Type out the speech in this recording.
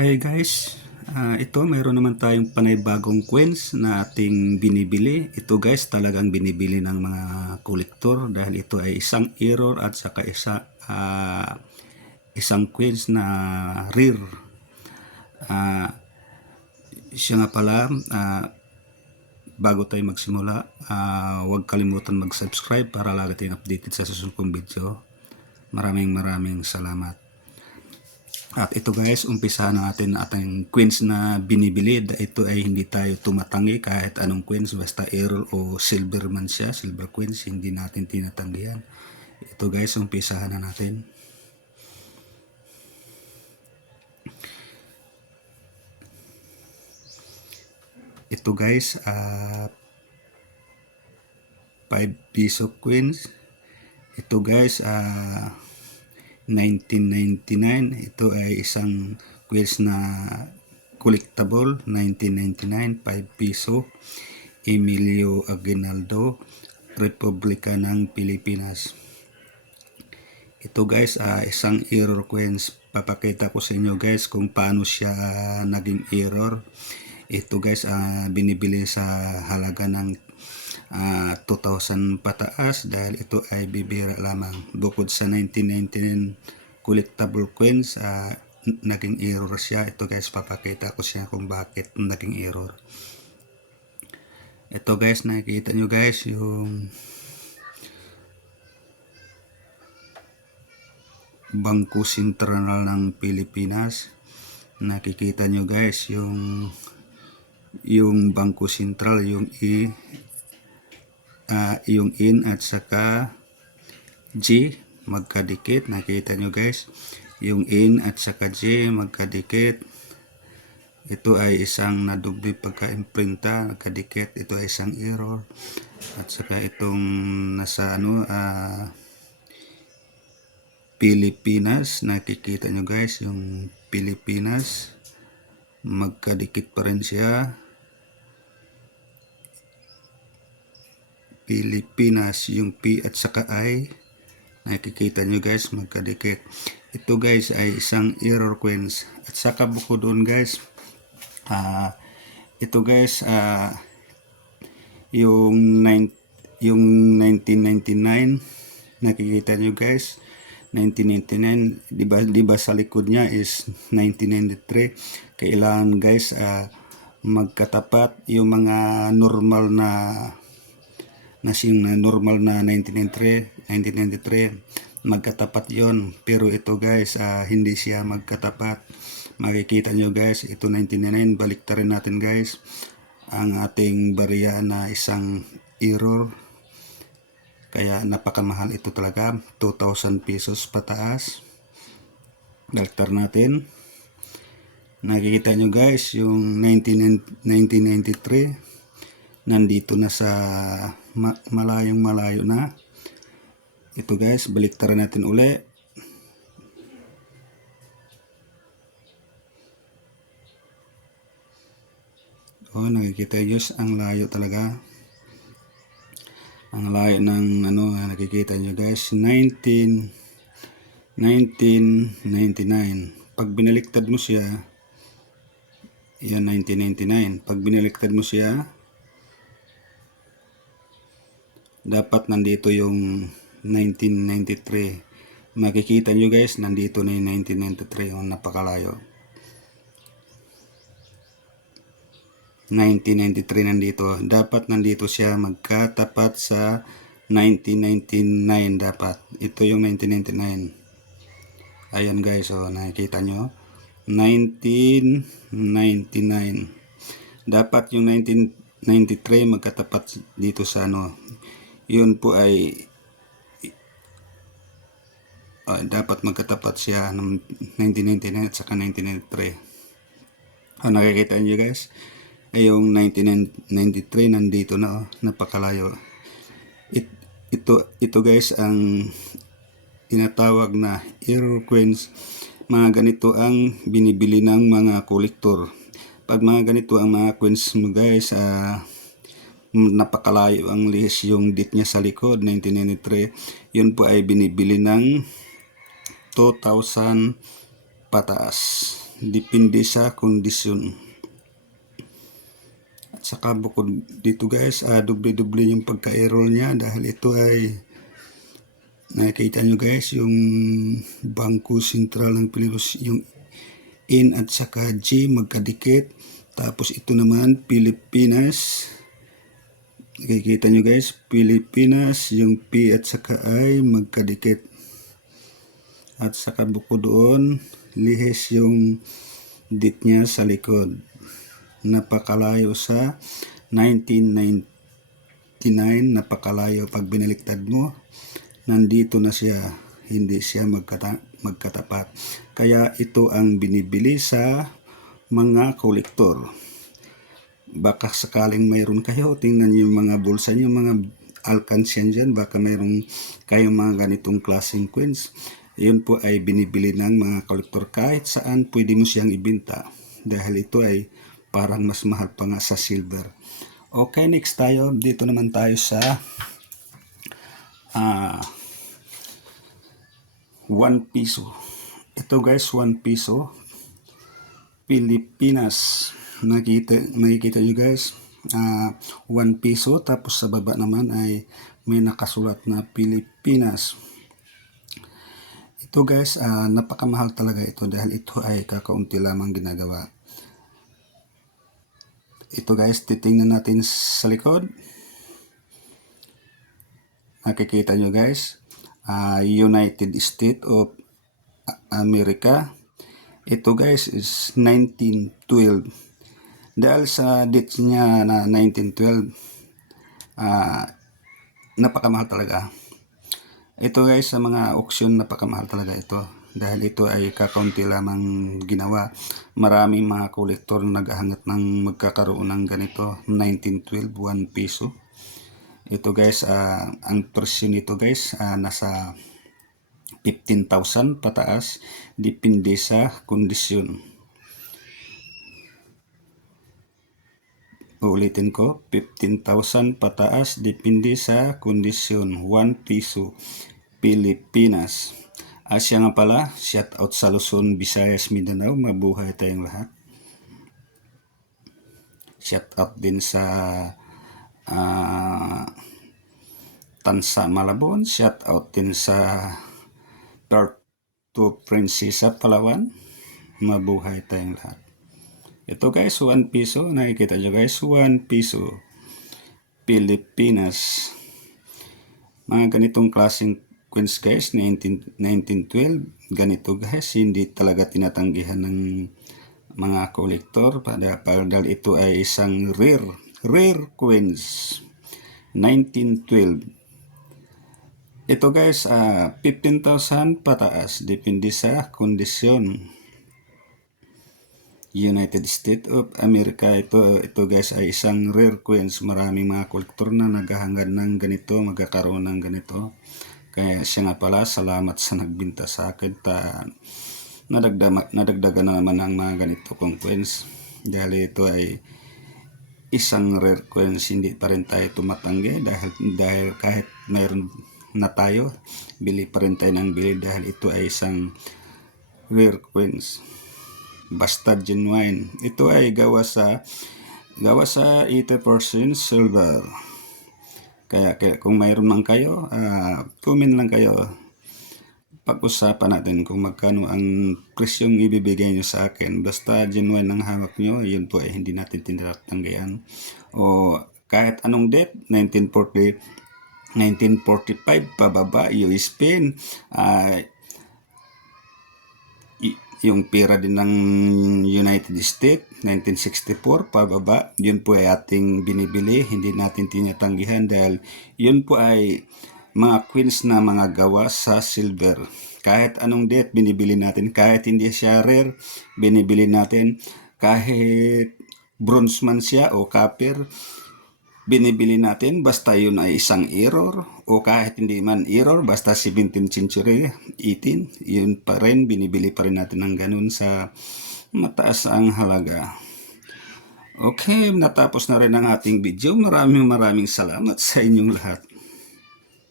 Hi guys, ito mayroon naman tayong panibagong coins na ating binibili. Ito guys talagang binibili ng mga kolektor dahil ito ay isang error at saka isang coins na rare. Siya nga pala, bago tayo magsimula, huwag kalimutan mag-subscribe para lagi tayong updated sa susunod kong video. Maraming salamat. At ito guys, umpisahan natin ating coins na binibili. Ito ay hindi tayo tumatangi kahit anong coins, basta error o silver man siya, silver coins, hindi natin tinatanggihan. Ito guys, umpisahan na natin. Ito guys, 5 piso coins. Ito guys, 1999. Ito ay isang coins na collectible. 1999, 5 piso. Emilio Aguinaldo, Republika ng Pilipinas. Ito guys, isang error coins. Papakita ko sa inyo guys kung paano siya naging error. Ito guys, binibili sa halaga ng 2,000 pataas dahil ito ay bibira lamang. Bukod sa 1999 collectible coins, naging error siya. Ito guys, papakita ko siya kung bakit naging error. Ito guys, nakikita nyo guys yung Bangko Sentral ng Pilipinas. Nakikita nyo guys yung Bangko Sentral, yung in at saka G magkadikit. Nakita nyo guys, yung in at saka G magkadikit. Ito ay isang nadubli pagka-imprinta, nagkadikit. Ito ay isang error. At saka itong nasa Pilipinas, nakikita nyo guys yung Pilipinas, magkadikit pa rin siya. Pilipinas, yung P at saka I, nakikita nyo guys, magkadikit. Ito guys ay isang error coins. At saka bukod doon guys, ito guys, yung 1999, nakikita nyo guys, 1999, diba sa likod niya is 1993. Kailangan guys, magkatapat yung mga normal na normal na 1993 magkatapat yon. Pero ito guys, hindi siya magkatapat. Makikita nyo guys, ito 1999, baliktarin natin guys ang ating barya na isang error. Kaya napakamahal ito talaga, 2,000 pesos pataas. Baliktar natin. Nakikita nyo guys yung 1993 nandito na sa malayo na. Ito guys, baliktaran natin uli. Nakikita nyo, ang layo talaga. Ang layo ng nakikita nyo guys, 1999. Pag binaliktad mo siya, yan 1999. Pag binaliktad mo siya, dapat nandito yung 1993. Makikita nyo guys, nandito na yung 1993, yung napakalayo. 1993 nandito. Dapat nandito siya magkatapat sa 1999 dapat. Ito yung 1999. Ayan guys, nakikita nyo. 1999. Dapat yung 1993 magkatapat dito sa yun po ay dapat magkatapat siya ng 1999 at saka 1993. Nakikita nyo guys, ay yung 1993 nandito na, napakalayo. Ito guys ang tinatawag na error coins. Mga ganito ang binibili ng mga kolektor. Pag mga ganito ang mga coins mo guys, napakalayo ang lihis yung date niya sa likod, 1993. Yun po ay binibili ng 2,000 pataas. depende sa kondisyon. At saka bukod dito guys, doble-doble yung pagka-error niya dahil ito ay nakikita nyo guys yung Bangko Sentral ng Pilipinas, yung N at saka G magkadikit. Tapos ito naman Pilipinas, nakikita nyo guys, Pilipinas, yung P at saka I magkadikit. At saka bukod doon, lihis yung date niya sa likod. Napakalayo sa 1999, napakalayo. Pag binaliktad mo, nandito na siya, hindi siya magkatapat. Kaya ito ang binibili sa mga kolektor. Baka sakaling mayroon kayo, tingnan niyo yung mga bulsa niyo, mga alkansyan dyan, baka mayroon kayong mga ganitong klaseng coins. Yun po ay binibili ng mga kolektor. Kahit saan pwede mo siyang ibenta dahil ito ay parang mas mahal pa nga sa silver. Okay, next tayo. Dito naman tayo sa 1 piso. Ito guys, 1 piso. Pilipinas. Makikita nyo guys, 1 piso. Tapos sa baba naman ay may nakasulat na Pilipinas. Ito guys, napakamahal talaga ito dahil ito ay kakaunti lamang ginagawa. Ito guys, titingnan natin sa likod. Nakikita nyo guys, United States of America. Ito guys is 1912. Dahil sa dates niya na 1912, napakamahal talaga. Ito guys, sa mga auction, napakamahal talaga ito. Dahil ito ay kakaunti lamang ginawa. Maraming mga kolektor naghahangat ng magkakaroon ng ganito. 1912, 1 piso. Ito guys, ang presyo nito guys, nasa 15,000 pataas. Depende sa kondisyon. Uulitin ko, 15,000 pataas. Depende sa kondisyon. 1 piso. Pilipinas. Siya nga pala, shout out sa Luzon, Visayas, Mindanao. Mabuhay tayong lahat. Shout out din sa Tansa, Malabon. Shout out din sa Puerto Princesa, Palawan. Mabuhay tayong lahat. Ito guys, 1 piso. Nakikita nyo guys, 1 piso. Pilipinas. Mga ganitong klaseng coins guys, 1912. Ganito guys, hindi talaga tinatanggihan ng mga kolektor. Dahil ito ay isang rare coins. 1912. Ito guys, 15,000 pataas. Depende sa kondisyon. United States of America. Ito guys ay isang rare coins. Maraming mga kolektor na naghahangad ng ganito, magkakaroon ng ganito. Kaya siya nga pala, salamat sa nagbinta sa akin. Nadagdagan na naman ng mga ganito kong coins. Dahil ito ay isang rare coins, hindi pa rin tayo tumatanggi. Dahil kahit mayroon na tayo, bili pa rin tayo ng bili dahil ito ay isang rare coins. Basta genuine. Ito ay gawa sa 80% silver. Kaya kung mayroon man kayo, comment lang kayo. Pag-usapan natin kung magkano ang presyong ibibigay nyo sa akin. Basta genuine ang hawak nyo, yun po ay hindi natin tinatanggihan. O kahit anong date, 1945 pababa, US pin, yung pera din ng United States, 1964 pababa, yun po ay ating binibili, hindi natin tinatanggihan dahil yun po ay mga coins na mga gawa sa silver. Kahit anong date, binibili natin. Kahit hindi siya rare, binibili natin. Kahit bronze man siya o copper, binibili natin. Basta yun ay isang error. O kahit hindi man error, basta 17th century, 18, yun pa rin, binibili pa rin natin ng ganun sa mataas ang halaga. Okay, natapos na rin ang ating video. Maraming salamat sa inyong lahat.